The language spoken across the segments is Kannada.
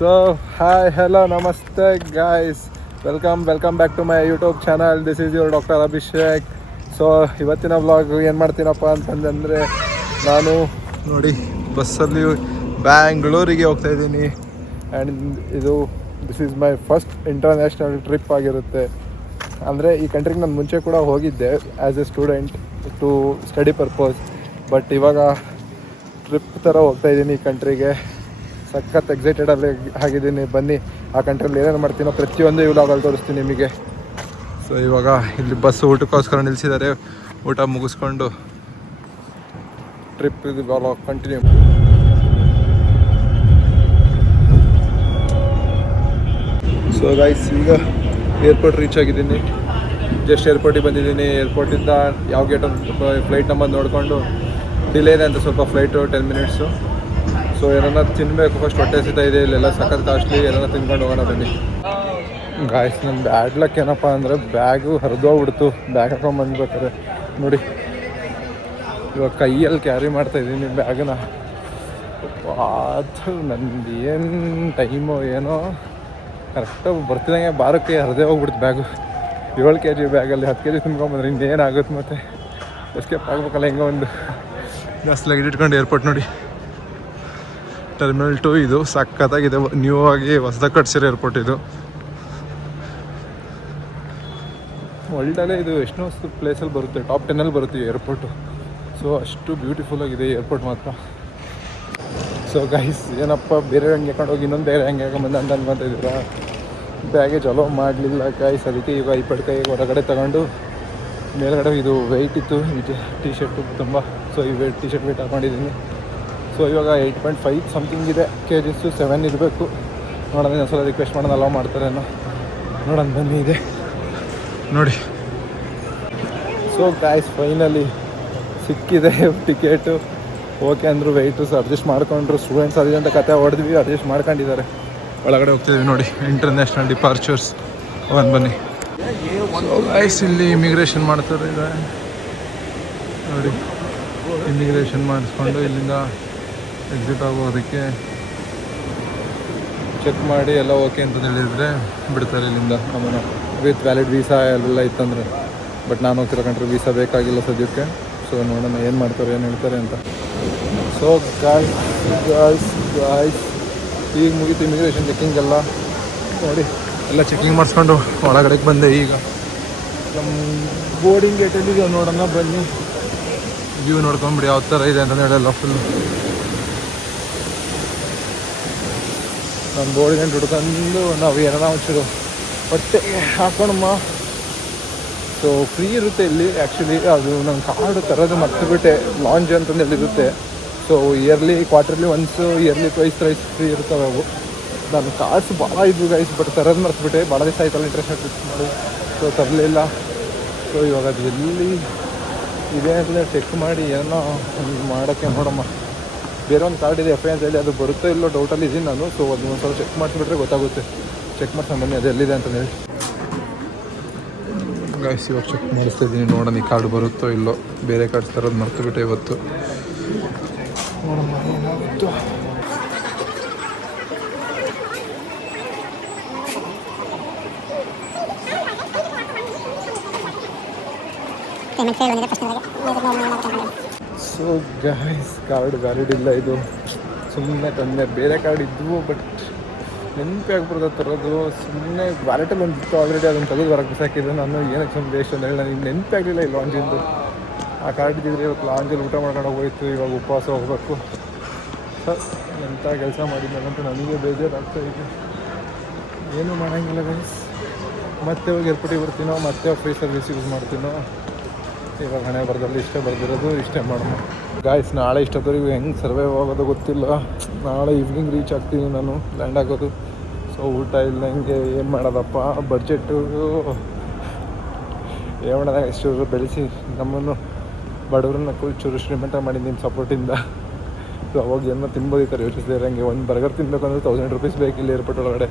So, hi, hello, namaste guys. Welcome back to my YouTube channel. This is your Dr. Abhishek. So ಇವತ್ತಿನ ವ್ಲಾಗ್ ಏನು ಮಾಡ್ತೀನಪ್ಪ ಅಂತಂದರೆ ನಾನು ನೋಡಿ ಬಸ್ಸಲ್ಲಿ ಬ್ಯಾಂಗ್ಳೂರಿಗೆ ಹೋಗ್ತಾ ಇದ್ದೀನಿ. And this is my first international trip ಆಗಿರುತ್ತೆ. ಅಂದರೆ ಈ ಕಂಟ್ರಿಗೆ ನಾನು ಮುಂಚೆ ಕೂಡ ಹೋಗಿದ್ದೆ as a student to study purpose. But ಇವಾಗ ಟ್ರಿಪ್ ಥರ ಹೋಗ್ತಾಯಿದ್ದೀನಿ ಈ ಕಂಟ್ರಿಗೆ. ಸಖತ್ ಎಕ್ಸೈಟೆಡಲ್ಲಿ ಆಗಿದ್ದೀನಿ. ಬನ್ನಿ ಆ ಕಂಟ್ರಿಯಲ್ಲಿ ಏನೇನು ಮಾಡ್ತೀನೋ ಪ್ರತಿಯೊಂದು ಈ ವ್ಲಾಗಲ್ಲಿ ತೋರಿಸ್ತೀನಿ ನಿಮಗೆ. ಸೊ ಇವಾಗ ಇಲ್ಲಿ ಬಸ್ ಊಟಕ್ಕೋಸ್ಕರ ನಿಲ್ಲಿಸಿದ್ದಾರೆ. ಊಟ ಮುಗಿಸ್ಕೊಂಡು ಟ್ರಿಪ್ ಇದು ವ್ಲಾಗ್ ಕಂಟಿನ್ಯೂ. ಸೊ ಗೈಸ್, ಈಗ ಏರ್ಪೋರ್ಟ್ ರೀಚ್ ಆಗಿದ್ದೀನಿ. ಜಸ್ಟ್ ಏರ್ಪೋರ್ಟಿಗೆ ಬಂದಿದ್ದೀನಿ. ಏರ್ಪೋರ್ಟಿಂದ ಯಾವ ಗೇಟ್ ಅಂತ ಫ್ಲೈಟ್ ನಂಬರ್ ನೋಡಿಕೊಂಡು ಡಿಲೇ ಇದೆ ಅಂತ ಸ್ವಲ್ಪ ಫ್ಲೈಟು 10 ಮಿನಿಟ್ಸು. ಸೊ ಏನನ್ನ ತಿನ್ನಬೇಕು, ಫಸ್ಟ್ ಹೊಟ್ಟೆ ಹಸಿತಾ ಇದೆ. ಇಲ್ಲೆಲ್ಲ ಸಖತ್ ಕಾಸ್ಟ್ಲಿ. ಏನನ್ನ ತಿನ್ಕೊಂಡು ಹೋಗೋಣ ಬನ್ನಿ. ಗಾಯ್ಸ್, ನನ್ನ ಬ್ಯಾಡ್ ಲಕ್ ಏನಪ್ಪ ಅಂದರೆ ಬ್ಯಾಗು ಹರಿದೋಗ್ಬಿಡ್ತು. ಬ್ಯಾಗ್ ಹಾಕೊಂಡ್ಬಂದ್ಬೇಕಾದ್ರೆ ನೋಡಿ, ಇವಾಗ ಕೈಯಲ್ಲಿ ಕ್ಯಾರಿ ಮಾಡ್ತಾಯಿದ್ದೀನಿ ಬ್ಯಾಗನ್ನ. ಅದು ನಂದು ಏನು ಟೈಮು ಏನೋ ಕರೆಕ್ಟಾಗಿ ಬರ್ತಿದಂಗೆ ಬಾರಕ್ಕೆ ಹರಿದೇ ಹೋಗ್ಬಿಡ್ತು ಬ್ಯಾಗು. 7 kg ಬ್ಯಾಗಲ್ಲಿ 10 kg ತುಂಬ್ಕೊಂಬಂದ್ರೆ ಇನ್ನೇನಾಗುತ್ತೆ. ಮತ್ತು ಎಸ್ಕೇಪ್ ಆಗ್ಬೇಕಲ್ಲ ಹೆಂಗೋ ಒಂದು. ಜಾಸ್ತಿ ಲಗೇಜ್ ಇಟ್ಕೊಂಡು ಏರ್ಪೋರ್ಟ್ ನೋಡಿ, ಟರ್ಮಿನಲ್ 2 ಇದು. ಸಖತ್ತಾಗಿದೆ, ನ್ಯೂ ಆಗಿ ಹೊಸದಾಗಿ ಕಟ್ಸಿರೋ ಏರ್ಪೋರ್ಟ್ ಇದು. ವರ್ಲ್ಡಲ್ಲೇ ಇದು ಎಷ್ಟೋ ಪ್ಲೇಸಲ್ಲಿ ಬರುತ್ತೆ, ಟಾಪ್ 10 ಬರುತ್ತೆ ಈ ಏರ್ಪೋರ್ಟು. ಸೊ ಅಷ್ಟು ಬ್ಯೂಟಿಫುಲ್ ಆಗಿದೆ ಏರ್ಪೋರ್ಟ್ ಮಾತ್ರ. ಸೊ ಗೈಸ್, ಏನಪ್ಪ ಬೇರೆ ಹಂಗೆ ಹಾಕೊಂಡೋಗಿ ಇನ್ನೊಂದು ಬೇರೆ ಹಂಗೆ ಹಾಕೊಂಬಂದು ಅಂತ ಅನ್ಕೊತಿದ್ದೀರಾ? ಬ್ಯಾಗೇಜ್ ಅಲೋ ಮಾಡಲಿಲ್ಲ ಗೈಸ್. ಅದಕ್ಕೆ ಈಗ ಇಪ್ಪತ್ತು ಕೈ ಹೊರಗಡೆ ತಗೊಂಡು ಮೇಲ್ಗಡೆ ಇದು ವೆಯ್ಟ್ ಇತ್ತು ಈ ಟಿ ಶರ್ಟು ತುಂಬ. ಸೊ ಈ ಟಿ ಶರ್ಟ್ ವೆಯ್ಟ್ ಹಾಕೊಂಡಿದ್ದೀನಿ. ಸೊ ಇವಾಗ 8.5 ಸಮಥಿಂಗ್ ಇದೆ. KGs 7 ಇರಬೇಕು. ನೋಡೋಣ, ಇನ್ನೊಂದ್ಸಲ ರಿಕ್ವೆಸ್ಟ್ ಮಾಡೋಣ, ಅಲೋ ಮಾಡ್ತಾರೇನೋ ನೋಡೋಣ. ಬನ್ನಿ, ಇದೆ ನೋಡಿ. ಸೊ ಗಾಯ್ಸ್, ಫೈನಲಿ ಸಿಕ್ಕಿದೆ ಟಿಕೆಟು. ಓಕೆ ಅಂದರು, ವೆಯ್ಟು ಅಡ್ಜಸ್ಟ್ ಮಾಡ್ಕೊಂಡ್ರು. ಸ್ಟೂಡೆಂಟ್ಸ್ ಅರ್ಜೆಂಟ್ ಕತೆ ಹೊಡೆದ್ವಿ, ಅಡ್ಜಸ್ಟ್ ಮಾಡ್ಕೊಂಡಿದ್ದಾರೆ. ಒಳಗಡೆ ಹೋಗ್ತಿದ್ವಿ ನೋಡಿ, ಇಂಟರ್ನ್ಯಾಷನಲ್ ಡಿಪಾರ್ಚರ್ಸ್. ಬನ್ನಿ. ಸೊ ಗೈಸ್, ಇಲ್ಲಿ ಇಮಿಗ್ರೇಷನ್ ಮಾಡ್ತಾರೆ ಇದೆ ನೋಡಿ. ಇಮಿಗ್ರೇಷನ್ ಮಾಡಿಸ್ಕೊಂಡು ಇಲ್ಲಿಂದ ಎಕ್ಸಿಟ್ ಆಗೋದಕ್ಕೆ ಚೆಕ್ ಮಾಡಿ ಎಲ್ಲ ಓಕೆ ಅಂತ ಹೇಳಿದರೆ ಬಿಡ್ತಾರೆ ಇಲ್ಲಿಂದ ನಮ್ಮನ್ನು, ವಿತ್ ವ್ಯಾಲಿಡ್ ವೀಸಾ ಎಲ್ಲ ಇತ್ತಂದರೆ. ಬಟ್ ನಾನು ಹೋಗ್ತಿರೋ ಕಂಟ್ರಿ ವೀಸಾ ಬೇಕಾಗಿಲ್ಲ ಸದ್ಯಕ್ಕೆ. ಸೊ ನೋಡೋಣ ಏನು ಮಾಡ್ತಾರೆ, ಏನು ಹೇಳ್ತಾರೆ ಅಂತ. ಸೊ ಗಾಯ್ಸ್ ಈಗ ಮುಗೀತು ಇಮಿಗ್ರೇಷನ್ ಚೆಕ್ಕಿಂಗ್ ಎಲ್ಲ ನೋಡಿ. ಎಲ್ಲ ಚೆಕಿಂಗ್ ಮಾಡಿಸ್ಕೊಂಡು ಒಳಗಡೆಗೆ ಬಂದೆ. ಈಗ ನಮ್ಮ ಬೋರ್ಡಿಂಗ್ ಗೇಟಲ್ಲಿ ನೋಡೋಣ ಬನ್ನಿ. ವ್ಯೂ ನೋಡ್ಕೊಂಬಿಡಿ ಯಾವ ಥರ ಇದೆ ಅಂತ ಹೇಳಲ್ಲ ಫುಲ್. ನಮ್ಮ ಬೋರ್ಡಿಂಗ್ ಗೇಟ್ ಹುಡ್ಕೊಂಡು ನಾವು ಏನಾರ ಒಂಚೂರು ಹೊಟ್ಟೆಗೆ ಹಾಕೋಣಮ್ಮ. ಸೊ ಫ್ರೀ ಇರುತ್ತೆ ಇಲ್ಲಿ ಆ್ಯಕ್ಚುಲಿ. ಅದು ನನ್ನ ಕಾರ್ಡ್ ತರೋದು ಮರ್ತುಬಿಟ್ಟೆ. ಲಾಂಜ್ ಅಂತಂದು ಇರುತ್ತೆ. So yearly, quarterly once, yearly twice free ಇರ್ತವೆ ಅವು. ನನ್ನ ಕಾರ್ಡ್ಸ್ ಭಾಳ ಇದ್ವು ಗೈಸ್, ಬಟ್ ತರೋದು ಮರ್ತುಬಿಟ್ಟೆ. ಭಾಳ ದಿವಸ ಆಯ್ತಲ್ಲ ಇಂಟ್ರೆಸ್ಟ್ ಫಿಕ್ಸ್ ಮಾಡಿ. ಸೊ ತರಲಿಲ್ಲ. ಸೊ ಇವಾಗ ಅದು ಎಲ್ಲಿ ಇದೆ ಅಂತಲೇ ಚೆಕ್ ಮಾಡಿ ಏನೋ ಒಂದು ಮಾಡೋಕ್ಕೆ ನೋಡಮ್ಮ. ಬೇರೆ ಒಂದು ಕಾರ್ಡ್ ಇದೆ FI ಅಂತ ಹೇಳಿ, ಅದು ಬರುತ್ತೋ ಇಲ್ಲೋ ಡೌಟಲ್ಲಿ ಇದ್ದೀನಿ ನಾನು. ಸೊ ಅದು ಒಂದು ಸ್ವಲ್ಪ ಚೆಕ್ ಮಾಡಿಸ್ಬಿಟ್ರೆ ಗೊತ್ತಾಗುತ್ತೆ. ಚೆಕ್ ಮಾಡ್ಕೊಂಡು ಬನ್ನಿ ಅದು ಎಲ್ಲಿದೆ ಅಂತ ಹೇಳಿ. ಗೈಸ್, ಇವಾಗ ಚೆಕ್ ಮಾಡಿಸ್ತಾ ಇದ್ದೀನಿ, ನೋಡೋಣ ಈ ಕಾರ್ಡ್ ಬರುತ್ತೋ ಇಲ್ಲೋ. ಬೇರೆ ಕಾರ್ಡ್ಸ್ ತರೋದು ಮರ್ತುಬಿಟ್ಟೆ ಇವತ್ತು. ನೋಡಮ್ಮ ಏನಾಗುತ್ತೋ. ಸೊ ಗೈಸ್, ಕಾರ್ಡ್ ವ್ಯಾಲಿಡ್ ಇಲ್ಲ ಇದು. ಸುಮ್ಮನೆ ತಂದೆ. ಬೇರೆ ಕಾರ್ಡ್ ಇದ್ವು ಬಟ್ ನೆನಪೇ ಆಗ್ಬಿಡ್ದು ತರೋದು. ಸುಮ್ಮನೆ ವ್ಯಾಲೆಟಲ್ಲಿ ಒಂದು ಇತ್ತು ಆಲ್ರೆಡಿ, ಅದನ್ನು ತೆಗೆದು ಹೊರಗೆ ಬಿಸಾಕಿದ್ದು ನಾನು. ಏನಕ್ಕೆ ಸುಮ್ಮನೆ ವೇಸ್ಟ್ ಅಂತ ಹೇಳಿ ನನಗೆ ನೆನಪೇ ಆಗಲಿಲ್ಲ ಈ ಲಾಂಜಿಂದು. ಆ ಕಾರ್ಡ್ ಇದ್ದಿದ್ರೆ ಇವತ್ತು ಲಾಂಜಲ್ಲಿ ಊಟ ಮಾಡ್ಕೊಂಡು ಹೋಗೋಯ್ತು. ಇವಾಗ ಉಪವಾಸ ಹೋಗಬೇಕು. ಸರ್, ಎಂಥ ಕೆಲಸ ಮಾಡಿದ್ನಂತೂ ನನಗೆ ಬೇಜಾರಾಗ್ತಾ ಇದೆ. ಏನೂ ಮಾಡೋಂಗಿಲ್ಲ ಗೈಸ್. ಮತ್ತೆ ಹೋಗಿ ಏರ್ಪೋರ್ಟಿಗೆ ಬರ್ತೀನೋ, ಮತ್ತೆ ಫ್ರೀ ಸರ್ವಿಸ್ ಯೂಸ್ ಮಾಡ್ತೀನೋ. ಇವಾಗ ಹಣೆ ಬರದಲ್ಲಿ ಇಷ್ಟೇ ಬರ್ದಿರೋದು, ಇಷ್ಟೇ ಮಾಡೋಣ ಗಾಯ್ಸ್. ನಾಳೆ ಇಷ್ಟೊತ್ತವರೆಗೂ ಹೆಂಗೆ ಸರ್ವೈವ್ ಆಗೋದು ಗೊತ್ತಿಲ್ಲ. ನಾಳೆ ಈವ್ನಿಂಗ್ ರೀಚ್ ಆಗ್ತೀನಿ ನಾನು, ಲ್ಯಾಂಡ್ ಆಗೋದು. ಸೊ ಊಟ ಇಲ್ಲ, ಹಿಂಗೆ ಏನು ಮಾಡೋದಪ್ಪ. ಬಡ್ಜೆಟ್ಟು ಏನಾಗ ಎಷ್ಟು ಬೆಳೆಸಿ ನಮ್ಮನ್ನು ಬಡವ್ರನ್ನ ಚೂರು ಶ್ರೀಮಂತ ಮಾಡಿ ನಿಮ್ಮ ಸಪೋರ್ಟಿಂದ. ಸೊ ಅವಾಗ ಏನೋ ತಿನ್ಬೋದು ಈ ಥರ ಯೋಚಿಸಿದ್ರೆ. ಹಂಗೆ ಒಂದು ಬರ್ಗರ್ ತಿನ್ಬೇಕಂದ್ರೆ 1000 ರೂಪೀಸ್ ಬೇಕಿಲ್ಲ ಏರ್ಪೋರ್ಟ್ ಒಳಗಡೆ.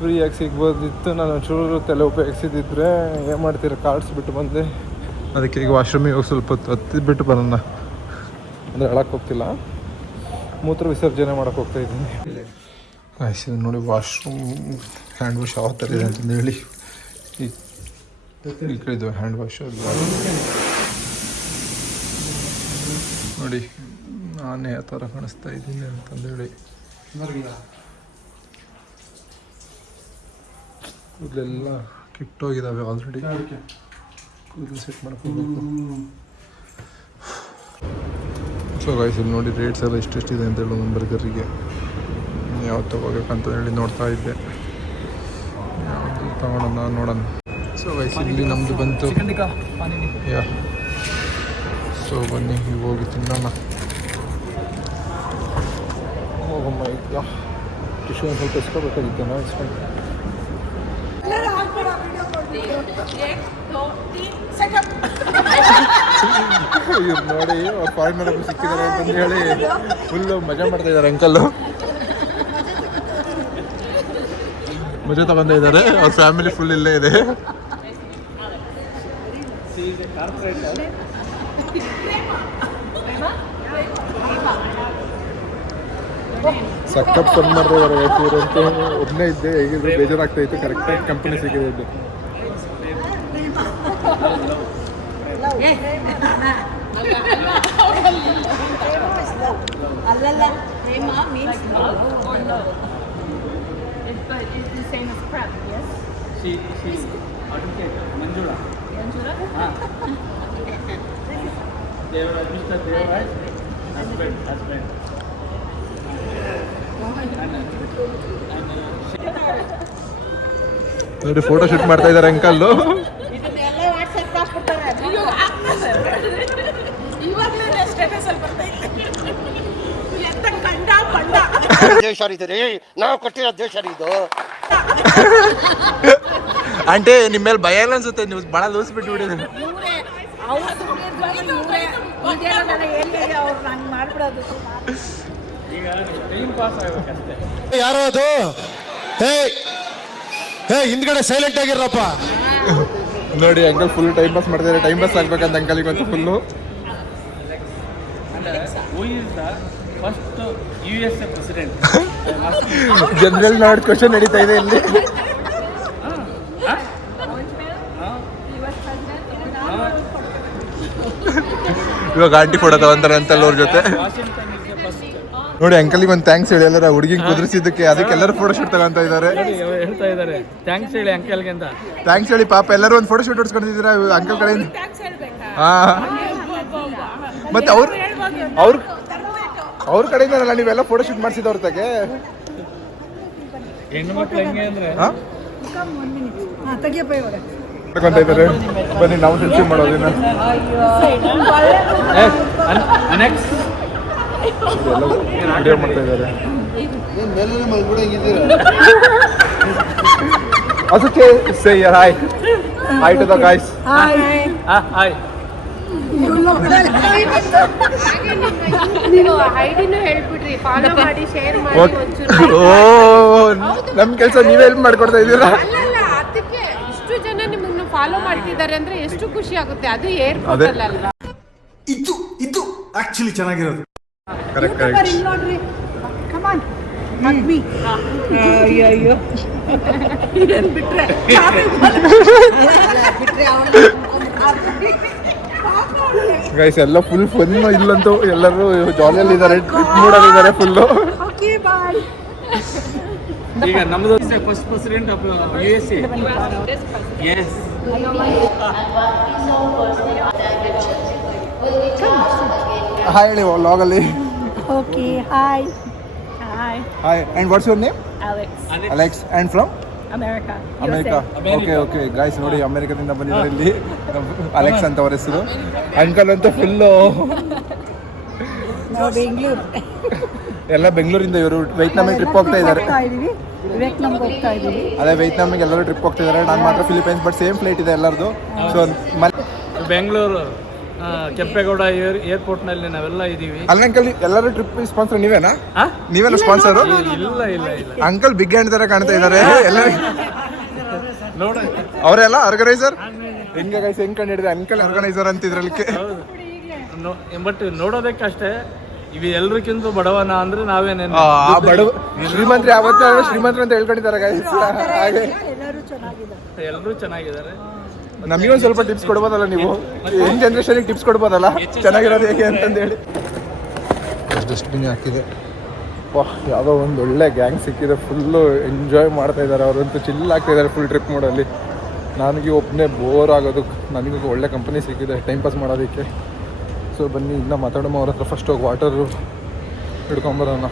ಫ್ರೀಯಾಗಿ ಸಿಗ್ಬೋದಿತ್ತು. ನಾನು ಒಂಚೂರು ತಲೆ ಉಪಯೋಗಿಸಿದ್ರೆ ಏನು ಮಾಡ್ತೀರ, ಕಾರ್ಡ್ಸ್ ಬಿಟ್ಟು ಬಂದೆ. ಅದಕ್ಕೆ ಈಗ ವಾಶ್ರೂಮಿಗೆ ಹೋಗಿ ಸ್ವಲ್ಪ ಹೊತ್ತು ಹತ್ತಿಬಿಟ್ಟು ಬರೋಣ. ಅಂದರೆ ಹೇಳಕ್ಕೆ ಹೋಗ್ತಿಲ್ಲ, ಮೂತ್ರ ವಿಸರ್ಜನೆ ಮಾಡೋಕ್ಕೆ ಹೋಗ್ತಾಯಿದ್ದೀನಿ. ಆಯ್ತು ನೋಡಿ ವಾಶ್ರೂಮ್ ಹ್ಯಾಂಡ್ ವಾಶ್ ಯಾವ ಥರ ಇದೆ ಅಂತಂದು ಹೇಳಿ ಈ ಕಡೆ ಹ್ಯಾಂಡ್ ವಾಶ್ ನೋಡಿ ನಾನೇ ಆ ಥರ ಕಾಣಿಸ್ತಾ ಇದ್ದೀನಿ ಅಂತಂದೇಳಿ ಕೂದಲೆಲ್ಲ ಕಿಟ್ಟೋಗಿದ್ದಾವೆ ಆಲ್ರೆಡಿ ಕೂದಲು ಸೆಟ್ ಮಾಡ್ಕೋಬೇಕು. ಸೊ ಗೈಸ್ ಇಲ್ಲಿ ನೋಡಿ ರೇಟ್ಸ್ ಎಲ್ಲ ಎಷ್ಟೆಷ್ಟಿದೆ ಅಂತೇಳಿ ಒಂದು ಬರ್ಗರಿಗೆ ಯಾವ್ದು ತೊಗೋಬೇಕಂತ ಹೇಳಿ ನೋಡ್ತಾ ಇದ್ದೆ, ಯಾವುದು ತಗೊಳೋಣ ನೋಡೋಣ. ಸೊ ಗೈಸ್ ಇಲ್ಲಿ ನಮ್ಮದು ಬಂತು ಯಾ. ಸೊ ಬನ್ನಿ ಈಗ ಹೋಗಿ ತಿನ್ನೋಣ. ಹೋಗಮ್ಮ ಈಗ ಟಿಶ್ಯೂ ಒಂದು ಸ್ವಲ್ಪ ಇಸ್ಕೋಬೇಕಾಗಿತ್ತು ನಾವು ಇಸ್ಕೊಂಡು. ಇವ್ರು ನೋಡಿ ಅವ್ರು ಫಾರಿನರ್ ಸಿಕ್ಕಿದ್ದಾರೆ ಅಂತಂದು ಹೇಳಿ ಫುಲ್ಲು ಮಜಾ ಮಾಡ್ತಾ ಇದ್ದಾರೆ. ಅಂಕಲ್ಲು ಮಜಾ ತಗೊಂಡ ಇದ್ದಾರೆ, ಅವ್ರ ಫ್ಯಾಮಿಲಿ ಫುಲ್ ಇಲ್ಲೇ ಇದೆ. ಸಖತ್ ಫನ್ ಮಾಡ್ತಾ ಇದ್ದಾರೆ ಇವ್ರಂತೂ. ಒಬ್ಬನೇ ಇದ್ದೆ, ಹೇಗಿದ್ರು ಬೇಜಾರಾಗ್ತಾ ಇತ್ತು. ಕರೆಕ್ಟಾಗಿ ಕಂಪನಿ ಸಿಕ್ಕಿದೆ ಇದ್ದು. ನೋಡಿ ಫೋಟೋ ಶೂಟ್ ಮಾಡ್ತಾ ಇದ್ದಾರೆ ಅಂಕಲ್ಲು. ದೇಶ ರೀ ನಾವು ಕೊಟ್ಟಿರೋ ದೇಶ ಇದು. ಆಂಟಿ ನಿಮ್ಮ ಮೇಲೆ ಭಯ ಇಲ್ಲ ಅನ್ಸುತ್ತೆ, ನೀವು ಭಾಳ ಲೂಸ್ ಬಿಟ್ಟು ಬಿಟ್ಟಿದ್ದೀರಿ. ಯಾರೋ ಅದು ಹಿಂದ್ಗಡೆ ಸೈಲೆಂಟ್ ಆಗಿರಪ್ಪ. ನೋಡಿ ಅಂಕಲ್ ಫುಲ್ ಟೈಮ್ ಪಾಸ್ ಮಾಡ್ತಿದ್ದಾರೆ. ಟೈಮ್ ಪಾಸ್ ಆಗ್ಬೇಕಂತ ಅಂಕಲಿಗೆ ಗೊತ್ತು full. First USA president general knowledge question ನಡೀತಾ ಇದೆ ಇಲ್ಲಿ. ಇವಾಗ ಆಂಟಿ ಫೋಟೋ ತಗೊಂತಾರೆ ಅಂತಲ್ಲ ಅವ್ರ ಜೊತೆ. ನೋಡಿ ಅಂಕಲಿಗೆ ಒಂದು ಥ್ಯಾಂಕ್ಸ್ ಹೇಳಿ, ಎಲ್ಲರ ಹುಡುಗಿಗೆ ಕುದುರಿಸಿದ್ದಕ್ಕೆ. ಅದಕ್ಕೆ ಎಲ್ಲರೂ ಫೋಟೋ ಶೂಟ್ ತಗೊಂತ ಇದ್ದಾರೆ. ಹೇಳ್ತಾ ಇದ್ದಾರೆ ಥ್ಯಾಂಕ್ಸ್ ಹೇಳಿ ಅಂಕಲ್ಗೆ ಅಂತ. ಥ್ಯಾಂಕ್ಸ್ ಹೇಳಿ ಪಾಪ ಎಲ್ಲರೂ ಒಂದು ಫೋಟೋ ಶೂಟ್ ಹೊಡ್ಸ್ಕೊಂಡಿದ್ದೀರಾ ಅಂಕಲ್ ಕಡೆಯಿಂದ. ಹಾಂ ಮತ್ತೆ ಅವ್ರ ಕಡೆಯಿಂದನಲ್ಲ ನೀವೆಲ್ಲ ಫೋಟೋ ಶೂಟ್ ಮಾಡಿಸಿದವ್ರ ತಗೆ. ಹೆಣ್ಣು ಮಕ್ಳು ಹೆಂಗೆ ಅಂದ್ರೆ ಇದ್ದಾರೆ. ಬನ್ನಿ ನಾವು ಸೆಲ್ಫಿ ಮಾಡೋದಿನ. ವಿಡಿಯೋ ಮಾಡ್ತಾ ಇದ್ದಾರೆ. ಅದಕ್ಕೆ say hi. Hi to the guys. Hi ನೀವು ಐಡಿನೂ ಹೇಳ್ಬಿಡ್ರಿ, ಫಾಲೋ ಮಾಡಿ, ಶೇರ್ ಮಾಡಿ ಒಂಚೂರು. ನಮ್ ಕೆಲಸ ನೀವೇ ಹೆಲ್ಪ್ ಮಾಡ್ಕೊಡ್ತಾ ಇದ್ದೀರಾ. ಅಲ್ಲಲ್ಲ, ಅದಕ್ಕೆ ಇಷ್ಟು ಜನ ನಿಮ್ಮನ್ನು ಫಾಲೋ ಮಾಡ್ತಿದ್ದಾರೆ ಅಂದ್ರೆ ಎಷ್ಟು ಖುಷಿ ಆಗುತ್ತೆ. ಅದು ಏರ್ಪೋರ್ಟ್ ಅಲ್ವಾ. ಇದು ಆಕ್ಚುಲಿ ಚೆನ್ನಾಗಿರೋದು. ಕರೆಕ್ಟ್ ನೋಡ್ರಿ, ಕಮಾನ್ ಮಗ್ಮಿ. ಅಯ್ಯೋ ಬಿಟ್ರೆ ಗೈಸ್ ಎಲ್ಲ ಫುಲ್ ಫನ್. ಇಲ್ಲಂತೂ ಎಲ್ಲರೂ ಜಾಲಿಯಲ್ಲಿ ಇದ್ದಾರೆ, ಟ್ರಿಪ್ ಮೂಡಲ್ಲಿದ್ದಾರೆ ಫುಲ್ಲು. Okay bye. ಈಗ ನಮ್ಮದು first president of USA. Yes hi ಹೇಳಿ ವ್ಲಾಗಲ್ಲಿ. Okay hi hi hi and what's your name? Alex. And from America. Okay guys ನೋಡಿ ಅಮೆರಿಕದಿಂದ ಬಂದಿದ್ದಾರೆ ಇಲ್ಲಿ. ಅಲೆಕ್ಸ್ ಅಂತ ಅವ್ರ ಹೆಸರು. ಅಂಕಲ್ ಅಂತೂ ಫುಲ್ಲು ನಾವು ಬೆಂಗಳೂರು ಎಲ್ಲ ಬೆಂಗಳೂರಿಂದ. ಇವರು ವೈಟ್ನಾಮಿಗೆ ಟ್ರಿಪ್ ಹೋಗ್ತಾ ಇದ್ದಾರೆ. ವಿಯೆಟ್ನಾಮ್ಗೆ ಹೋಗ್ತಾ ಇದ್ದೀವಿ. ಅದೇ ವೈಟ್ನಾಮಿಗೆ ಎಲ್ಲರೂ ಟ್ರಿಪ್ ಹೋಗ್ತಾ ಇದ್ದಾರೆ. ನಾನು ಮಾತ್ರ ಫಿಲಿಪೈನ್ಸ್, ಬಟ್ ಸೇಮ್ ಫ್ಲೈಟ್ ಇದೆ ಎಲ್ಲರದು. ಸೊ ಬೆಂಗಳೂರು ಕೆಂಪೇಗೌಡ ಏರ್ಪೋರ್ಟ್ನಲ್ಲಿ ನಾವೆಲ್ಲ ಇದ್ದೀವಿ. ಅಲ್ಲಿ ಅಂಕಲ್ ಎಲ್ಲರೂ ಟ್ರಿಪ್ ಸ್ಪಾನ್ಸರ್ ನೀವೇನಾ? ನೀವೇನ ಸ್ಪಾನ್ಸರು? ಇಲ್ಲ ಇಲ್ಲ ಇಲ್ಲ, ಅಂಕಲ್ ಬಿಗ್ ಹ್ಯಾಂಡ್ ತರ ಕಾಣ್ತಾ ಇದ್ದಾರೆ ಎಲ್ಲ. ನೋಡ ಅವರೆಲ್ಲ ಆರ್ಗನೈಸರ್. ಹೆಂಗೆ ಗೈಸ್ ಹೆಂಗ್ ಕಂಡು ಹಿಡಿದ್ರೆ ಅಂಕಲ್ ಆರ್ಗನೈಸರ್ ಅಂತ ಇದ್ರಲ್ಲಿ. ಬಟ್ ನೋಡೋದಕ್ಕೆ ಅಷ್ಟೇ ಇವು ಎಲ್ರಿಗಿಂತ ಬಡವನ ಅಂದ್ರೆ ನಾವೇನೇನು ಆ ಬಡವ ಶ್ರೀಮಂತ್ರಿ ಯಾವತ್ತೂ ಶ್ರೀಮಂತರು ಅಂತ ಹೇಳ್ಕೊಂಡಿದ್ದಾರೆ guys. ಹಾಗೆ ಎಲ್ಲರೂ ಚೆನ್ನಾಗಿದ್ದಾರೆ. ಎಲ್ಲರೂ ಚೆನ್ನಾಗಿದ್ದಾರೆ. ನಮಗೊಂದು ಸ್ವಲ್ಪ ಟಿಪ್ಸ್ ಕೊಡ್ಬೋದಲ್ಲ ನೀವು, ಯಂಗ್ ಜನ್ರೇಷನ್ಗೆ ಟಿಪ್ಸ್ ಕೊಡ್ಬೋದಲ್ಲ ಚೆನ್ನಾಗಿರೋದು ಹೇಗೆ ಅಂತಂದೇಳಿ. ಡಸ್ಟ್ಬಿನ್ ಹಾಕಿದೆ. ವಾಹ್, ಯಾವುದೋ ಒಂದು ಒಳ್ಳೆ ಗ್ಯಾಂಗ್ ಸಿಕ್ಕಿದೆ. ಫುಲ್ಲು ಎಂಜಾಯ್ ಮಾಡ್ತಾ ಇದ್ದಾರೆ ಅವರಂತೂ, ಚಿಲ್ ಆಗ್ತಾ ಇದ್ದಾರೆ ಫುಲ್ ಟ್ರಿಪ್ ಮೋಡಲ್ಲಿ. ನನಗೆ ಒಬ್ಬನೇ ಬೋರ್ ಆಗೋದು, ನನಗೂ ಒಳ್ಳೆ ಕಂಪನಿ ಸಿಕ್ಕಿದೆ ಟೈಮ್ ಪಾಸ್ ಮಾಡೋದಕ್ಕೆ. ಸೊ ಬನ್ನಿ ಇನ್ನೂ ಮಾತಾಡೋಣ ಅವ್ರ ಹತ್ರ. ಫಸ್ಟ್ ಹೋಗಿ ವಾಟರು ಹಿಡ್ಕೊಂಬರೋಣ.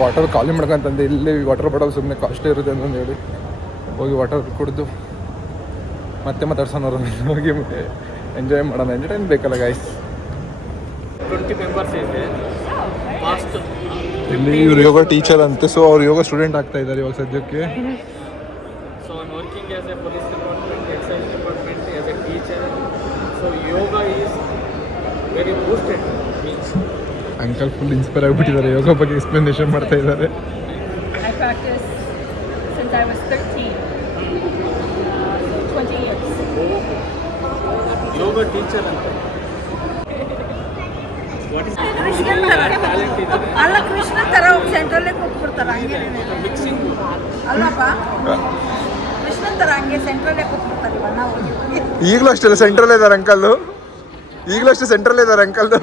ವಾಟರ್ ಖಾಲಿ ಮಾಡ್ಕೊಂತಂದೆ, ಇಲ್ಲಿ ವಾಟರ್ ಬಾಟಲ್ ಸುಮ್ಮನೆ ಕಾಸ್ಟ್ಲಿ ಇರುತ್ತೆ ಅಂತಂದು ಹೇಳಿ ಹೋಗಿ ವಾಟರ್ ಕುಡಿದು ಮತ್ತೆ ಮಾತಾಡ್ಸೋಣ ಅವ್ರನ್ನ. ಹೋಗಿ ಎಂಜಾಯ್ ಮಾಡೋಣ. ಎಂಟರ್ಟೈನ್ ಬೇಕಲ್ಲ ಗಾಯ್ಸ್. 20 ಮೆಂಬರ್ಸ್ ಇದೆ. ಫಾಸ್ಟ್ ಇಲ್ಲಿ ಇವ್ರು ಯೋಗ ಟೀಚರ್ ಅಂತೆ, ಸೊ ಅವ್ರು ಯೋಗ ಸ್ಟೂಡೆಂಟ್ ಆಗ್ತಾ ಇದ್ದಾರೆ ಇವಾಗ ಸದ್ಯಕ್ಕೆ. So I working as a police department, excise department, as a teacher. So yoga is very boosted means. Uncle full inspire ಆಗಿಬಿಟ್ಟಿದ್ದಾರೆ, ಯೋಗ ಬಗ್ಗೆ ಎಕ್ಸ್ಪ್ಲನೇಷನ್ ಮಾಡ್ತಾ ಇದ್ದಾರೆ. I practice since I was 13. 20 years. Yoga teacher ಅಂತ ವಾಟ್ ಇಸ್ ಟ್ಯಾಲೆಂಟ್ ಇದೆ. ಅಲ್ಲ ಕೃಷ್ಣ ತರ ಸೆಂಟ್ರಲ್ಲೇ ಕೂತ್ಬಿಡ್ತಾರೆ ಹಂಗೇನೆ. ಮಿಕ್ಸಿಂಗ್ ಅಲ್ಲಪ್ಪ ಕೃಷ್ಣನ್ ತರ ಹಂಗೆ ಸೆಂಟ್ರಲ್ಲೇ ಕೂತ್ಬಿಡ್ತಾರೆ. ಇವಾಗ ನಾವು ಈಗಲೂ ಅಷ್ಟೇ ಸೆಂಟ್ರಲ್ ಇದ್ದಾರೆ ಅಂಕಲ್ಲು, ಈಗಲೂ ಅಷ್ಟೇ ಸೆಂಟ್ರಲ್ ಇದ್ದಾರೆ ಅಂಕಲ್ದು.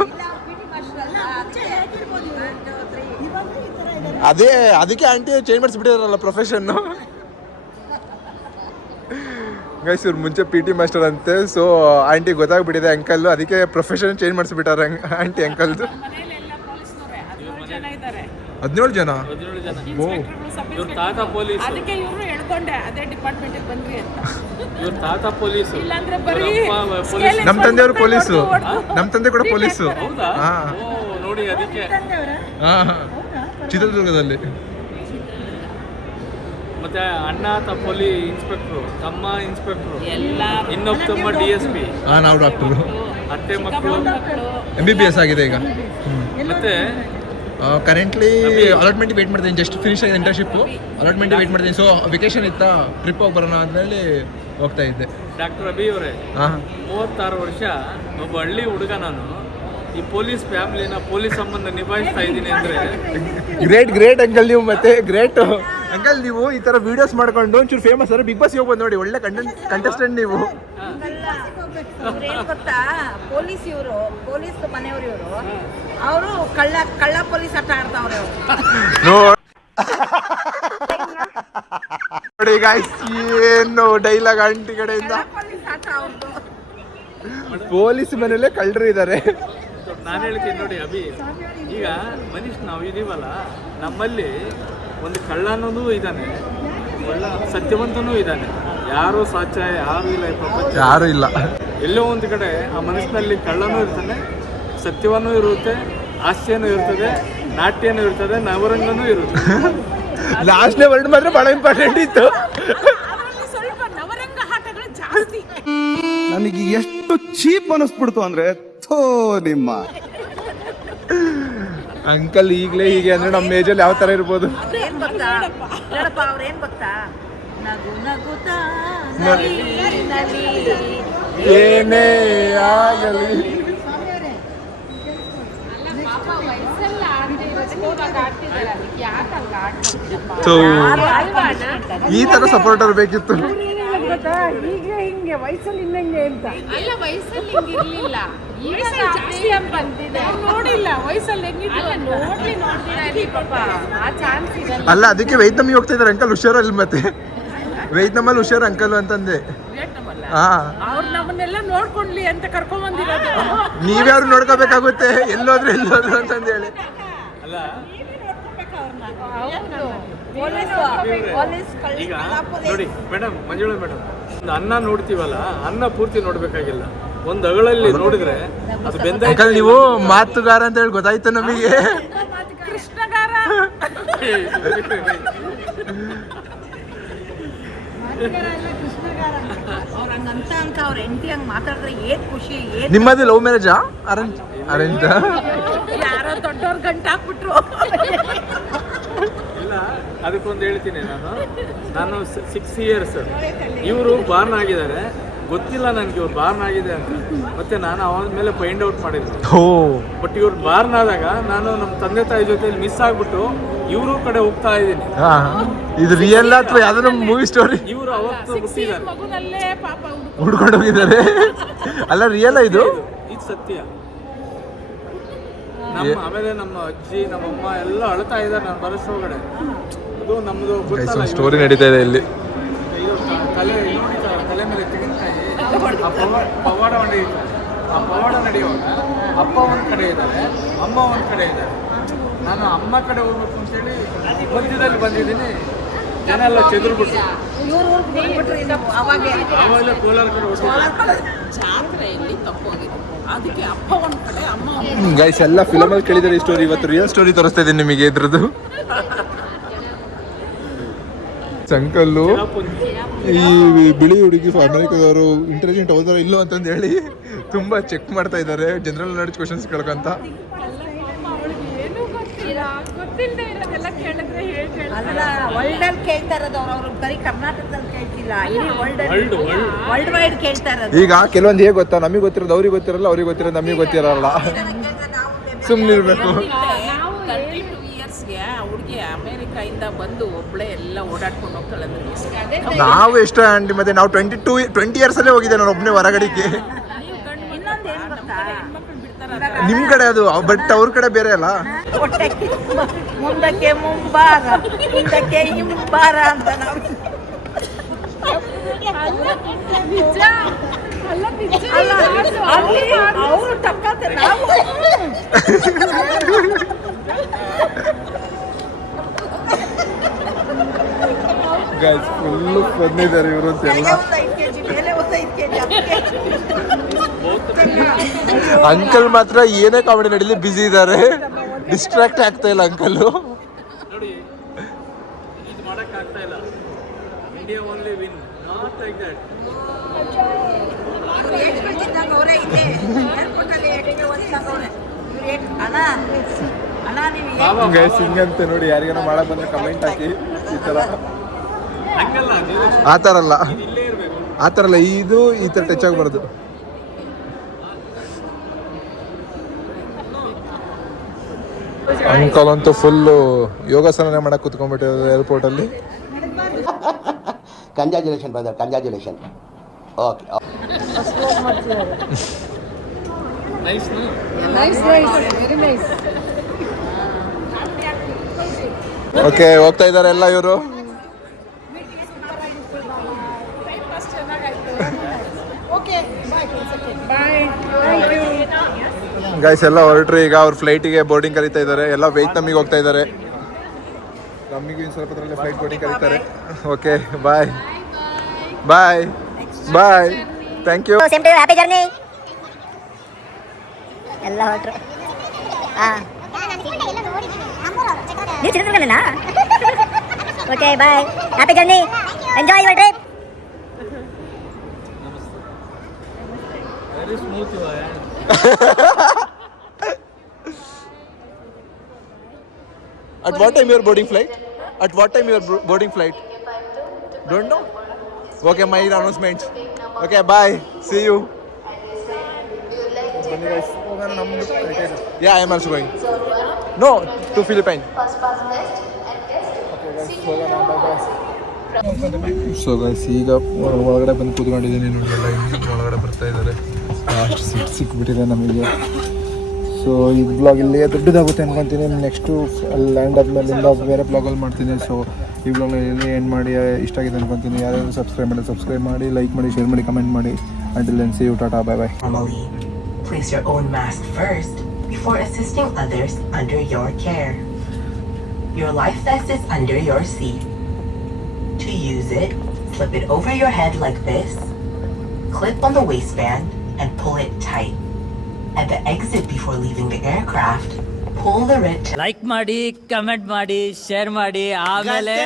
ಅದೇ ಅದಕ್ಕೆ ಆಂಟಿ ಚೇಂಜ್ ಮಾಡಿಸ್ಬಿಟ್ಟಿದಾರಲ್ಲ ಪ್ರೊಫೆಷನ್ನು. ಗೈಸ್ ಇವ್ರು ಮುಂಚೆ PT ಮಾಸ್ಟರ್ ಅಂತೆ, ಸೊ ಆಂಟಿ ಗೊತ್ತಾಗ್ಬಿಟ್ಟಿದೆ ಅಂಕಲ್ಲು, ಅದಕ್ಕೆ ಪ್ರೊಫೆಷನ್ ಚೇಂಜ್ ಮಾಡಿಸ್ಬಿಟ್ಟಾರೆ ಆಂಟಿ ಅಂಕಲ್ದು. 17 ಜನ. 17 ಜನ. ಇವ್ರ ತಾತ ಪೊಲೀಸ್. ಅದಕ್ಕೆ ಇವರು ಹೇಳ್ಕೊಂಡೆ ಅದೇ ಡಿಪಾರ್ಟ್ಮೆಂಟ್ಗೆ ಬಂದ್ರಿ ಅಂತ. ಇವ್ರ ತಾತ ಪೊಲೀಸ್. ಇಲ್ಲಾಂದ್ರೆ ಬರೀ ಪೊಲೀಸ್. ನಮ್ಮ ತಂದೆಯವರು ಪೊಲೀಸು, ನಮ್ಮ ತಂದೆ ಕೂಡ ಪೊಲೀಸು. ಹೌದಾ? ಹಾಂ ಓ ನೋಡಿ ಅದಕ್ಕೆ. ಹಾಂ ಚಿತ್ರದುರ್ಗದಲ್ಲಿ. ಮತ್ತೆ ಅಣ್ಣ ಪೊಲೀಸ್ ಇನ್ಸ್ಪೆಕ್ಟ್ರು, ತಮ್ಮ ಇನ್ಸ್ಪೆಕ್ಟ್ರು, ಇನ್ನೊಬ್ಬ ತಮ್ಮ DSP. ಹಾಂ ನಾವು ಡಾಕ್ಟರು. ಅತ್ತೆ ಮಕ್ಕಳು MBBS ಆಗಿದೆ ಈಗ. ಮತ್ತೆ ಕರೆಂಟ್ಲಿ ಅಲಾಟ್ಮೆಂಟ್ ವೇಟ್ ಮಾಡ್ತೀನಿ, ಜಸ್ಟ್ ಫಿನಿಶ್ ಆಗಿದೆ ಇಂಟರ್ನ್ಶಿಪ್ಪು, ಅಲಾಟ್ಮೆಂಟ್ ವೇಟ್ ಮಾಡ್ತೀನಿ. ಸೊ ವೆಕೇಶನ್ ಇತ್ತಾ, ಟ್ರಿಪ್ ಹೋಗಿ ಬರೋಣ ಅಂದೇಳಿ ಹೋಗ್ತಾ ಇದ್ದೆ. ಡಾಕ್ಟರ್ ಅಭಿ ಅವರೇ, ಹಾಂ 36 ವರ್ಷ ಒಬ್ಬ ಹಳ್ಳಿ ಹುಡುಗ ನಾನು ಈ ಪೊಲೀಸ್ ಫ್ಯಾಮಿಲಿನ ಪೊಲೀಸ್ ಸಂಬಂಧ ನಿಭಾಯಿಸ್ತಾ ಇದ್ದೀನಿ ಅಂದ್ರೆ ಗ್ರೇಟ್ ಅಂಕಲ್ ನೀವು. ಮತ್ತೆ ಗ್ರೇಟ್ ಅಂಕಲ್ ನೀವು ಈ ಥರ ವೀಡಿಯೋಸ್ ಮಾಡ್ಕೊಂಡು ಒಂಚೂರು ಫೇಮಸ್ ಆದರೆ ಬಿಗ್ ಬಾಸ್ ಹೋಗ್ಬೋದು ನೋಡಿ, ಒಳ್ಳೆ ಕಂಟೆಸ್ಟೆಂಟ್ ನೀವು. ಏನ್ ಗೊತ್ತಾ, ಪೊಲೀಸ್ ಇವರು, ಪೊಲೀಸ್ ಮನೆಯವರು ಇವರು, ಅವರು ಕಳ್ಳ ಪೊಲೀಸ್ ಆಟ ಆಡ್ತಾವ್ರೆ ನೋಡಿ ಗಾಯ್ಸ್, ಏನು ಡೈಲಾಗ್ ಆಂಟಿ ಕಡೆಯಿಂದ. ಪೊಲೀಸ್ ಆಟ ಅವ್ರದ್ದು. ಪೊಲೀಸ್ ಮನೇಲೆ ಕಳ್ಳರು ಇದ್ದಾರೆ. ನಾನು ಹೇಳ್ತೀನಿ ನೋಡಿ ಅಭಿ, ಈಗ ಮನುಷ್ಯ ನಾವು ಇದೀವಲ್ಲ, ನಮ್ಮಲ್ಲಿ ಒಂದು ಕಳ್ಳನೂ ಇದ್ದಾನೆ, ಒಳ್ಳೆ ಸತ್ಯವಂತನೂ ಇದ್ದಾನೆ. ಯಾರು ಸಾಚ ಯಾರು ಇಲ್ಲ ಈ ಪ್ರಪಂಚ, ಯಾರು ಇಲ್ಲ. ಎಲ್ಲೋ ಒಂದು ಕಡೆ ಆ ಮನಸ್ಸಿನಲ್ಲಿ ಕಳ್ಳನೂ ಇರ್ತಾನೆ, ಸತ್ಯವನ್ನೂ ಇರುತ್ತೆ, ಹಾಸ್ಯನೂ ಇರ್ತದೆ, ನಾಟ್ಯನೂ ಇರ್ತದೆ, ನವರಂಗನೂ ಇರುತ್ತೆ. ಲಾಸ್ಟ್ನೇ ವರ್ಡ್ ಮಾತ್ರ ಬಹಳ ಇಂಪಾರ್ಟೆಂಟ್ ಇತ್ತು. ಸ್ವಲ್ಪ ನವರಂಗ ಆಟಗಳು ಜಾಸ್ತಿ. ನನಗೆ ಎಷ್ಟು ಚೀಪ್ ಅನಿಸ್ಬಿಡ್ತು ಅಂದ್ರೆ ಥೋ ನಿಮ್ಮ ಅಂಕಲ್ ಈಗಲೇ ಹೀಗೆ ಅಂದ್ರೆ ನಮ್ಮ ಏಜಲ್ಲಿ ಯಾವ ಥರ ಇರ್ಬೋದು. ಏನ್ ಗೊತ್ತಾ ನೋಡಪ್ಪ, ಅವ್ರೇನ್ ಗೊತ್ತಾ, ನಗು ನಗುತ್ತಾ ನಲಿ ನಲಿ ಏನೇ ಆಗಲಿ. ಅಲ್ಲ ಪಾಪ ವಯಸ್ಸೆಲ್ಲ ಆಡದೆ ಇರೋದಕ್ಕೆ ಇವಾಗ ಆಡ್ತಿದ್ದಾರೆ. ಅದಕ್ಕೆ ಯಾಕೆ ಹಂಗ ಆಡ್ತಿದ್ದಪ್ಪ? ಸೊ ಅಲ್ವಾ ಅಣ್ಣ? ಈ ಥರ ಸಪೋರ್ಟರ್ ಬೇಕಿತ್ತು. ಈಗ ಹಿಂಗೆ ವಯಸ್ಸಲ್ಲಿ ಇನ್ನಂಗೆ ಅಂತ. ಅಲ್ಲ ವಯಸ್ಸಲ್ಲಿ ಹಿಂಗಿರ್ಲಿಲ್ಲ, ಈಗ ಜಾಸ್ತಿ ಅಂತ ಬಂದಿದೆ. ನೋಡಿಲ್ಲ ವಯಸ್ಸಲ್ಲಿ ಹೆಂಗಿದ್ರು. ಅಲ್ಲ ನೋಡ್ದಿರ ಇಲ್ಲಿ ಪಾಪ ಆ ಚಾನ್ಸ್ ಇರಲ್ಲ. ಅಲ್ಲ ಅದಕ್ಕೆ ವೈದ್ಯಮಿಗೆ ಹೋಗ್ತಾ ಇದ್ದಾರೆ ಅಂಕಲ್, ಹುಷಾರಲ್ಲಿ. ಮತ್ತೆ ವೈದ್ಯಮಲ್ಲಿ ಹುಷಾರು ಅಂಕಲ್ ಅಂತಂದೆ. ಹಾಂ ಅವ್ರು ನಮ್ಮನ್ನೆಲ್ಲ ನೋಡ್ಕೊಂಡ್ಲಿ ಅಂತ ಕರ್ಕೊಂಡ್ ಬಂದಿರೋದು. ನೀವ್ಯಾರು ನೋಡ್ಕೋಬೇಕಾಗುತ್ತೆ, ಎಲ್ಲೋದ್ರು ಅಂತಂದೇಳಿ. ಅಲ್ಲ ಪೊಲೀಸ್ ಈಗ ನೋಡಿ ಮೇಡಮ್, ಮಂಜುಳಾ ಮೇಡಮ್, ಒಂದು ಅನ್ನ ನೋಡ್ತೀವಲ್ಲ, ಅನ್ನ ಪೂರ್ತಿ ನೋಡ್ಬೇಕಾಗಿಲ್ಲ, ಒಂದು ಅಗಳಲ್ಲಿ ನೋಡಿದ್ರೆ ಅದು ಬೆಂದ. ಅಂಕಲ್ ನೀವು ಮಾತುಗಾರ ಅಂತ ಹೇಳಿ ಗೊತ್ತಾಯ್ತು ನಮಗೆ. ಕೃಷ್ಣಗಾರ. ಅವ್ರ ಹಂಗಂತ ಅಂತ ಅವ್ರ ಹೆಂಡತಿ ಹಂಗ್ ಮಾತಾಡಿದ್ರೆ ಏನ್ ಖುಷಿ. ಏನ್ ನಿಮ್ಮದು ಲವ್ ಮ್ಯಾರೇಜಾ ಅರೇಂಜ್? ಯಾರೋ ದೊಡ್ಡವ್ರ ಗಂಟು ಹಾಕ್ಬಿಟ್ರು. ಇಲ್ಲ, ಅದಕ್ಕೊಂದು ಹೇಳ್ತೀನಿ ನಾನು 6 ಇಯರ್ಸ್ ಇವರು ಬಾರ್ನ್ ಆಗಿದ್ದಾರೆ, ಗೊತ್ತಿಲ್ಲ ನನಗೆ ಇವ್ರು ಬಾರ್ನ್ ಆಗಿದೆ ಅಂತ. ಮತ್ತೆ ನಾನು ಅವನ ಮೇಲೆ ಫೈಂಡ್ ಔಟ್ ಮಾಡಿದ್ದೆ. ಓ ಬಟ್ ಇವ್ರು ಬಾರ್ನ್ ಆದಾಗ ನಾನು ನಮ್ಮ ತಂದೆ ತಾಯಿ ಜೊತೆಲಿ ಮಿಸ್ ಆಗ್ಬಿಟ್ಟು ಇವ್ರ ಕಡೆ ಹೋಗ್ತಾ ಇದ್ದೀನಿ. ಇದು ರಿಯಲ್ ಅಥವಾ ಯಾವ್ದಾದ್ರು ಮೂವಿ ಸ್ಟೋರಿ? ಇವರು ಅವತ್ತು ಬಿಟ್ಟಿದ್ದಾರೆ, ಮಗುನಲ್ಲೇ ಪಾಪ ಹುಡ್ಕೊಂಡು ಹೋಗಿದ್ದಾರೆ. ಅಲ್ಲ ರಿಯಲ್ ಇದು ಇದು ಸತ್ಯ. ಆಮೇಲೆ ನಮ್ಮ ಅಜ್ಜಿ ನಮ್ಮಮ್ಮ ಎಲ್ಲ ಅಳ್ತಾ ಇದ್ದಾರೆ ನಾನು ಬರೋಷ್ಟು ಒಳಗಡೆ. ಅದು ನಮ್ಮದು ಗೊತ್ತಲ್ಲ ಸ್ಟೋರಿ ನಡೀತಾ ಇದೆ ಇಲ್ಲಿ. ಇದು ತಲೆ ಮೇಲೆ ತೆಂಗಿನಕಾಯಿ ಪವಾಡ ನಡೆಯುತ್ತೆ. ಆ ಪವಾಡ ನಡೆಯುವಾಗ ಅಪ್ಪ ಒಂದು ಕಡೆ ಇದ್ದಾರೆ, ಅಮ್ಮ ಒಂದು ಕಡೆ ಇದ್ದಾರೆ. ನಾನು ಅಮ್ಮ ಕಡೆ ಹೋಗ್ಬೇಕು ಅಂತೇಳಿ ಮಧ್ಯದಲ್ಲಿ ಬಂದಿದ್ದೀನಿ. ಜನ ಎಲ್ಲ ಚೆದರ್ಬಿಟ್ರು. ಆವಾಗಲೇ ಕೋಲಾರ ಕಡೆ ಹೋಗ್ತಾರೆ. ಜಾತ್ರೆಯಲ್ಲಿ ತಪ್ಪೋಗಿದೆ, ಅದಕ್ಕೆ ಅಪ್ಪ ಒಂದ್ ಕಡೆ ಅಮ್ಮ ಗೈಸ್ ಎಲ್ಲ ಫಿಲಮಲ್ಲಿ ಕೇಳಿದ್ದಾರೆ ಈ ಸ್ಟೋರಿ, ಇವತ್ತು ರಿಯಲ್ ಸ್ಟೋರಿ ತೋರಿಸ್ತಾ ಇದ್ದೀನಿ ನಿಮಗೆ ಇದ್ರದ್ದು. ಸಂಕಲ್ಲು ಈ ಬಿಳಿ ಹುಡುಗಿ ಅಮೆರಿಕದವರು ಇಂಟೆಲಿಜೆಂಟ್ ಹೋದಾರೋ ಇಲ್ಲೋ ಅಂತಂದು ಹೇಳಿ ತುಂಬ ಚೆಕ್ ಮಾಡ್ತಾ ಇದ್ದಾರೆ, ಜನರಲ್ ನಾಲೆಡ್ಜ್ ಕ್ವಶನ್ಸ್ ಕೇಳ್ಕೊಂತ. ಏನು ಗೊತ್ತಿಲ್ಲದೆ ಇರೋದೆಲ್ಲ ಕೇಳಿದ್ರೆ ಹೇಗೆ ಅಲ್ಲ, ವರ್ಲ್ಡ್ ಅಲ್ಲಿ ಕೇಳ್ತಾ ಇರೋದು ಅವ್ರು ಬರೀ ಕರ್ನಾಟಕದಲ್ಲಿ ಕೇಳ್ತಿಲ್ಲ, ಇಡೀ ವರ್ಲ್ಡ್ ವೈಡ್ ಕೇಳ್ತಾ ಇರೋದು. ಈಗ ಕೆಲವೊಂದು ಹೇಗೆ ಗೊತ್ತಾ, ನಮಗೆ ಗೊತ್ತಿರೋದು ಅವ್ರಿಗೆ ಗೊತ್ತಿರಲ್ಲ, ಅವ್ರಿಗೆ ಗೊತ್ತಿರೋದು ನಮಗೆ ಗೊತ್ತಿರಲ್ಲ. ಸುಮ್ಮನಿರ್ಬೇಕು. 32 ಇಯರ್ಸ್ಗೆ ಹುಡುಗಿ ಅಮೆರಿಕಾಯಿಂದ ಬಂದು ಒಬ್ಳೆ ಎಲ್ಲ ಓಡಾಡ್ಕೊಂಡು ಹೋಗ್ತಾಳೆ. ನಾವು ಎಷ್ಟು ಆಂಟಿ ಮತ್ತೆ ನಾವು 20 ಇಯರ್ಸ್ ಅಲ್ಲೇ ಹೋಗಿದ್ದೆ ನಾನು ಒಬ್ಬನೇ ಹೊರಗಡೆಗೆ. ಇನ್ನೊಂದು ಏನ್ ಗೊತ್ತಾ, ನಿಮ್ ಕಡೆ ಅದು, ಬಟ್ ಅವ್ರ ಕಡೆ ಬೇರೆ ಅಲ್ಲ. ಹೊಟ್ಟೆಗೆ ಮುಂದಕ್ಕೆ ಮುಂಬಾರ, ಹಿಂದಕ್ಕೆ ಹಿಂಬಾರ ಅಂತ ನಾವು ನಿಜ ಅಲ್ಲ, ನಿಜ ಅವರು ತಪ್ಪತ್ತೆ ನಾವು ಗೈಸ್ ಫುಲ್ಲು ಬಂದಿದ್ದಾರೆ ಇವರು ಅಂತ ಎಲ್ಲ. 5 kg ಮೇಲೆ 5 kg ಅಂಕಲ್ ಮಾತ್ರ ಏನೇ ಕಾಮಿಡಿ ನಡೀಲಿ ಬಿಸಿ ಇದ್ದಾರೆ, ಡಿಸ್ಟ್ರಾಕ್ಟ್ ಆಗ್ತಾ ಇಲ್ಲ ಅಂಕಲ್. ನೋಡಿ, ಇದು ಮಾಡೋಕ್ಕಾಗ್ತಾ ಇಲ್ಲ. India only win, not like that. ಅವರೇ ಇದೆ ಏರ್ಪೋರ್ಟಲ್ಲಿ ಏಟಿಗೆ ಒಂದ್ಸಂಗವ್ರೆ ಅಣ್ಣ ಅಣ್ಣ ನೀವು ಗೈಸ್ ಹಿಂಗಂತೆ ನೋಡಿ, ಯಾರಿಗಾನ ಮಾಡಕ್ ಬಂದ್ರೆ ಕಮೆಂಟ್ ಹಾಕಿ. ಈ ಥರ ಹಂಗಲ್ಲ, ಆ ಥರ ಅಲ್ಲ, ಇಲ್ಲೇ ಇರಬೇಕು. ಆ ಥರ ಅಲ್ಲ, ಇದು ಈ ಥರ ಟಚ್ ಆಗಬಾರ್ದು. ಅಂಕಲ್ ಅಂತೂ ಫುಲ್ಲು ಯೋಗಾಸನ ಮಾಡಕ್ಕೆ ಕೂತ್ಕೊಂಡ್ಬಿಟ್ಟಿರೋದು ಏರ್ಪೋರ್ಟಲ್ಲಿ. Congratulation brother, congratulation. Okay nice. Okay, ಹೋಗ್ತಾ ಇದ್ದಾರೆ ಎಲ್ಲ ಇವರು. ಗೈಸ್ ಎಲ್ಲ ಹೊರಟ್ರಿ, ಈಗ ಅವ್ರ ಫ್ಲೈಟಿಗೆ ಬೋರ್ಡಿಂಗ್ ಕರೀತಾ ಇದ್ದಾರೆ. ಎಲ್ಲ ವಿಯೆಟ್ನಾಮಿಗೆ ಹೋಗ್ತಾ ಇದ್ದಾರೆ. ನಮಗೂ ಇನ್ನು ಸ್ವಲ್ಪ ಹೊತ್ತರಲ್ಲಿ ಫ್ಲೈಟ್ ಬೋರ್ಡಿಂಗ್ ಕರೀತಾರೆ. Okay, bye bye bye, thank you. Same to happy journey. ಎಲ್ಲ ಹೊರಟ್ರು. ನೀವು ಚಿತ್ರದುರ್ಗನಾ? Okay, bye, happy journey, enjoy your trip. Very smooth you are. At what time your boarding flight? At what time your boarding flight? Don't know? Okay, my announcement. Okay, bye. See you. Yeah, I am also going. No, to Philippines. So guys, ಈಗ ಒಳಗಡೆ ಬಂದು ಕೂತ್ಕೊಂಡಿದ್ದೀನಿ. ನಿಮಗೆಲ್ಲ ಒಳಗಡೆ ಬರ್ತಾ ಇದ್ದಾರೆ. ಲಾಸ್ಟ್ ಸೀಟ್ ಸಿಕ್ಬಿಟ್ಟಿದೆ ನಮಗೆ. ಸೊ ಈ ಬ್ಲಾಗ್ ಇಲ್ಲಿಯೇ ದೊಡ್ಡದಾಗುತ್ತೆ ಅನ್ಕೊತೀನಿ. ನೆಕ್ಸ್ಟು ಅಲ್ಲಿ ಲ್ಯಾಂಡ್ ಆದಮೇಲಿಂದ ಬೇರೆ ಬ್ಲಾಗಲ್ಲಿ ಮಾಡ್ತೀನಿ. ಸೊ ಈ ಬ್ಲಾಗ್ನ ಇಲ್ಲಿ ಎಂಡ್ ಮಾಡಿ, ಇಷ್ಟ ಆಗಿದೆ ಅನ್ಕೊತೀನಿ. ಯಾರ್ಯಾರು ಸಬ್ಸ್ಕ್ರೈಬ್ ಮಾಡಿ, ಲೈಕ್ ಮಾಡಿ, ಶೇರ್ ಮಾಡಿ, ಕಮೆಂಟ್ ಮಾಡಿ. Until then, see you, tata, bye bye. Family, place your own mask first before assisting others under your care. Your life vest is under your seat. To use it, slip it over your head like this, clip on the waistband, and pull it tight. At the exit before leaving the aircraft, pull the red like ಮಾಡಿ, ಕಮೆಂಟ್ ಮಾಡಿ, ಶೇರ್ ಮಾಡಿ, ಆಮೇಲೆ